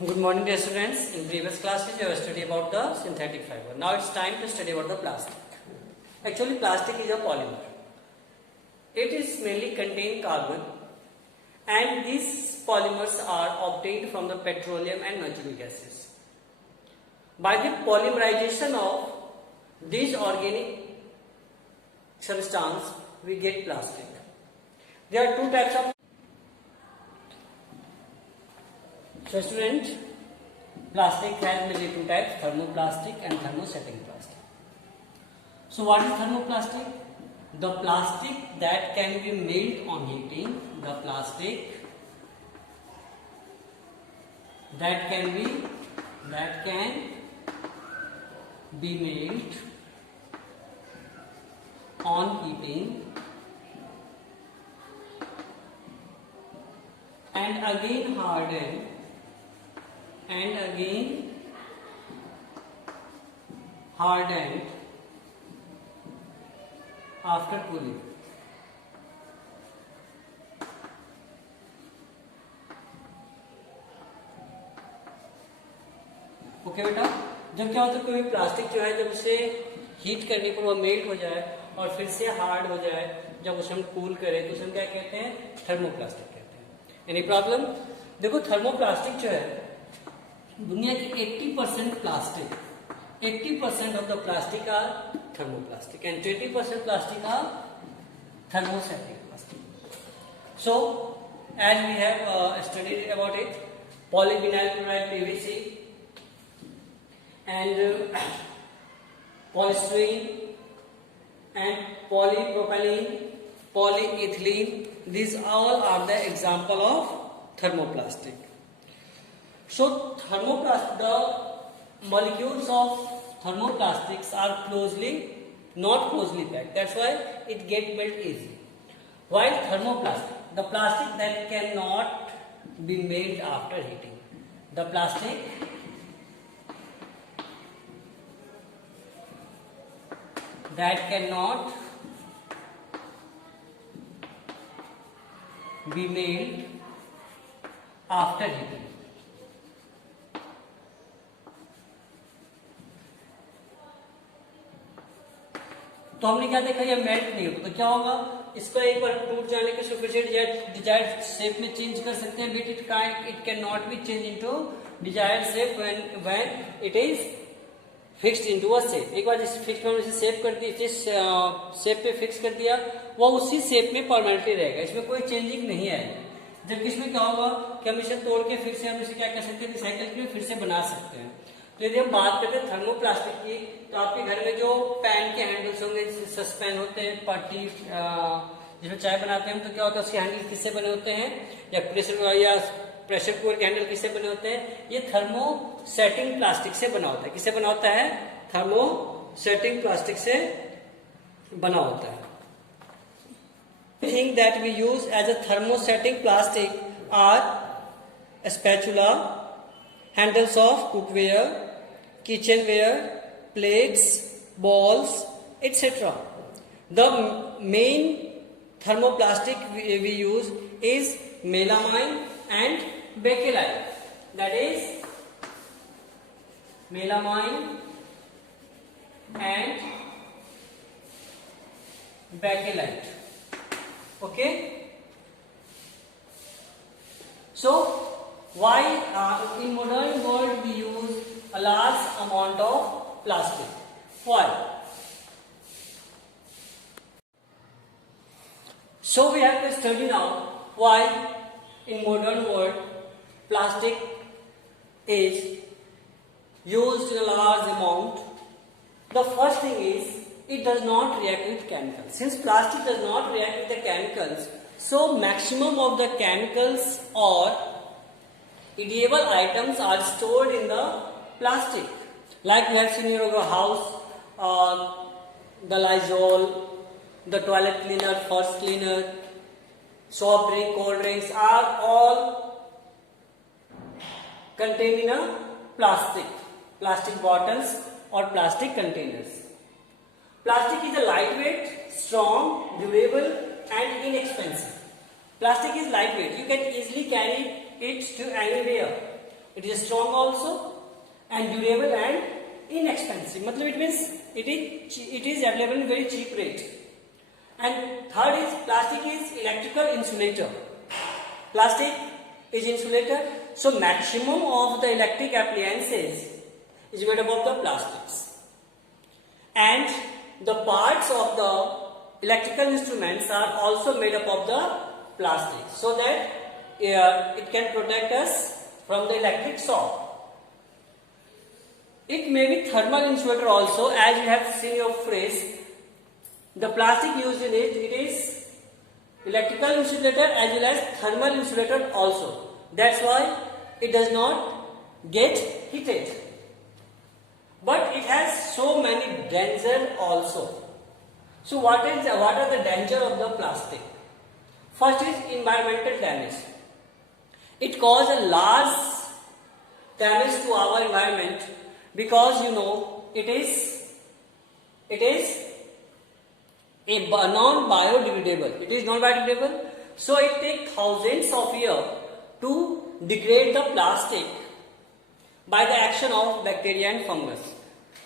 Good morning, dear students. In previous classes, we have studied about the synthetic fiber. Now it's time to study about the plastic. Actually, plastic is a polymer. It is mainly contain carbon, and these polymers are obtained from the petroleum and natural gases. By the polymerization of these organic substance, we get plastic. There are two types of. So student, plastic has mainly two types, thermoplastic and thermosetting plastic. So what is thermoplastic? The plastic that can be made on heating, the plastic that can be made on heating and again hardened after cooling. Okay बेटा, जब क्या होता है कोई plastic जो है जब उसे हीट करने पर वो मेल्ट हो जाए और फिर से हार्ड हो जाए, जब उसे हम कूल करें तो उसे हम क्या कहते हैं? थर्मोप्लास्टिक कहते हैं। Any problem? देखो थर्मोप्लास्टिक जो है दुनिया की 80% plastic, 80% of the plastic are thermoplastic and 20% plastic are thermosetting plastic. So, as we have studied about it, polyvinyl chloride PVC and polystyrene and polypropylene, polyethylene, these all are the example of thermoplastic. So the molecules of thermoplastics are not closely packed. That's why it get melt easily. While thermoplastic, the plastic that cannot be made after heating, the plastic that cannot be made after heating. तो हमने क्या देखा, ये melt नहीं होगा तो क्या होगा, इसको एक बार टूट जाने के सुपरसेट डिजायर्ड शेप में चेंज कर सकते हैं, but it can not be change into desired shape when it is fixed into a shape. एक बार जिस फिक्स में शेप कर दी, जिस शेप पे फिक्स कर दिया वो उसी शेप में परमानेंटली रहेगा, इसमें कोई चेंजिंग नहीं आएगी। जबकि इसमें क्या होगा कि हम इसे तोड़ के फिर से हम इसे क्या कर सकते हैं, रिसाइकल करके फिर से बना सकते हैं। तो यदि हम बात करते हैं थर्मोप्लास्टिक की, तो आपके घर में जो पैन के हैंडल्स होंगे, सस्पेन होते हैं, पट्टी जिसमें चाय बनाते हैं हम, तो क्या होता है उसके हैंडल किससे बने होते हैं, या प्रेशर कुकर के हैंडल किससे बने होते हैं? ये थर्मोसेटिंग प्लास्टिक से बना होता है। किससे बना होता है? थर्मोसेटिंग प्लास्टिक से बना होता है। Thing that we use as a thermosetting plastic are spatula, handles of cookware, kitchenware, plates, balls, etc. The main thermoplastic we use is melamine and bakelite. That is melamine and bakelite. Okay. So why in modern world we use a large amount of plastic? Why? So we have to study now why in modern world plastic is used in a large amount. The first thing is it does not react with chemicals. Since plastic does not react with the chemicals, so maximum of the chemicals or edible items are stored in the plastic. Like we have seen in your house, the Lysol, the toilet cleaner, first cleaner, soft drink, cold drinks are all contained in a plastic bottles or plastic containers. Plastic is a lightweight, strong, durable and inexpensive. Plastic is lightweight. You can easily carry it to anywhere. It is strong also and durable and inexpensive. Matlab it means it is available in very cheap rate. And third is plastic is electrical insulator. Plastic is insulator. So maximum of the electric appliances is made up of the plastics. And the parts of the electrical instruments are also made up of the plastic, so that it can protect us from the electric shock. It may be thermal insulator also, as you have seen your phrase. The plastic used in it is electrical insulator as well as thermal insulator also. That's why it does not get heated. But it has so many danger also. So what are the danger of the plastic? First is environmental damage. It causes a large damage to our environment because it is a non-biodegradable. It is non-biodegradable. So it takes thousands of years to degrade the plastic by the action of bacteria and fungus.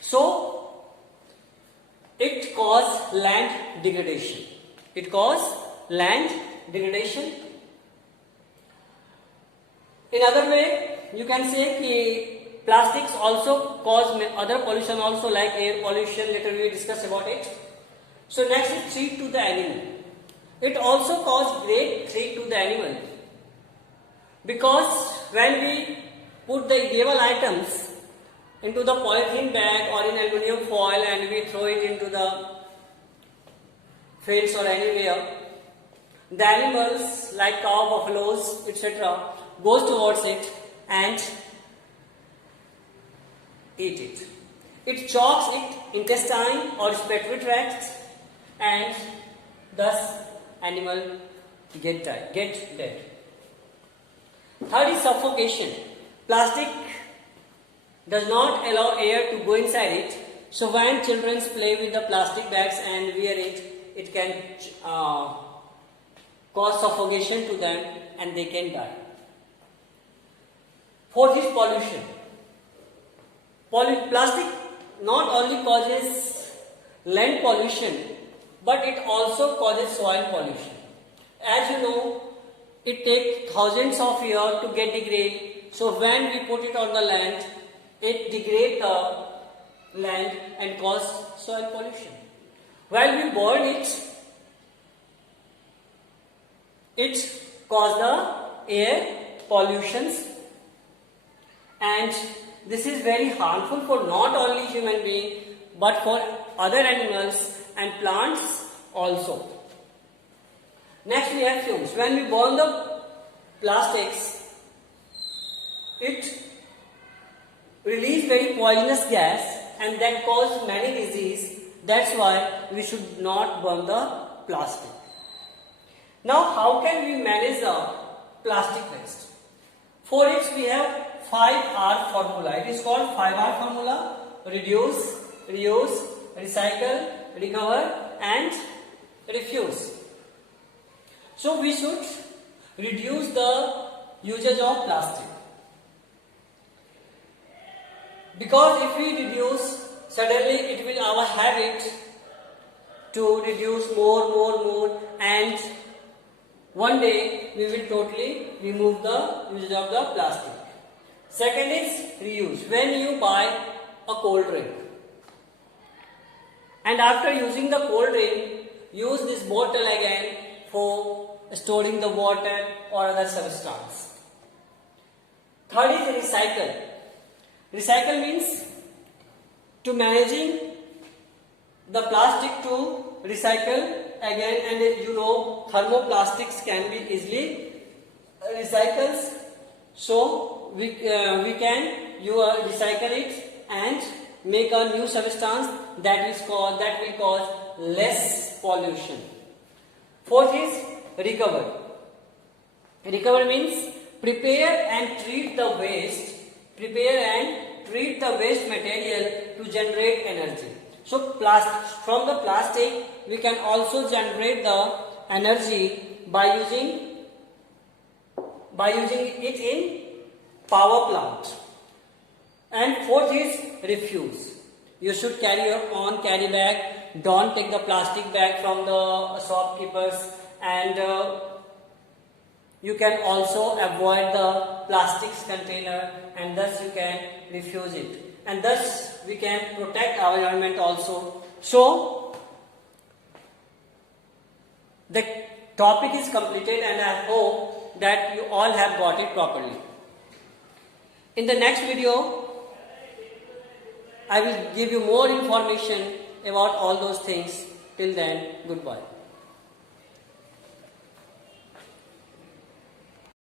So it causes land degradation. In other way, you can say that plastics also cause other pollution also, like air pollution. Later we will discuss about it. So next is threat to the animal. It also causes great threat to the animal, because when we put the edible items into the polythene bag or in aluminum foil and we throw it into the fields or anywhere, the animals like cow, buffaloes, etc. goes towards it and eat it. It chokes its intestine or respiratory tract, and thus animal get dead. Third is suffocation. Plastic does not allow air to go inside it. So when children play with the plastic bags and wear it, it can cause suffocation to them and they can die. Fourth is pollution. Plastic not only causes land pollution, but it also causes soil pollution. As you know, it takes thousands of years to get degraded. So when we put it on the land, it degrades the land and causes soil pollution. While we burn it, it causes the air pollutions, and this is very harmful for not only human beings but for other animals and plants also. Next we have fumes. When we burn the plastics, it releases very poisonous gas and that causes many diseases. That's why we should not burn the plastic. Now how can we manage the plastic waste? For it we have 5R formula. It is called 5R formula: reduce, reuse, recycle, recover and refuse. So we should reduce the usage of plastic, because if we reduce, suddenly it will our habit to reduce more, and one day we will totally remove the usage of the plastic. Second is reuse. When you buy a cold drink and after using the cold drink, use this bottle again for storing the water or other substance. Third is recycle. Recycle means to managing the plastic to recycle again, and thermoplastics can be easily recycled. So we can recycle it and make a new substance that will cause less pollution. Fourth is recover. Recover means prepare and treat the waste material to generate energy. So from the plastic we can also generate the energy by using it in power plant. And fourth is refuse. You should carry your own carry bag. Don't take the plastic bag from the shopkeepers, and you can also avoid the plastics container, and thus you can refuse it, and thus we can protect our environment also. So the topic is completed, and I hope that you all have got it properly. In the next video, I will give you more information about all those things. Till then, goodbye.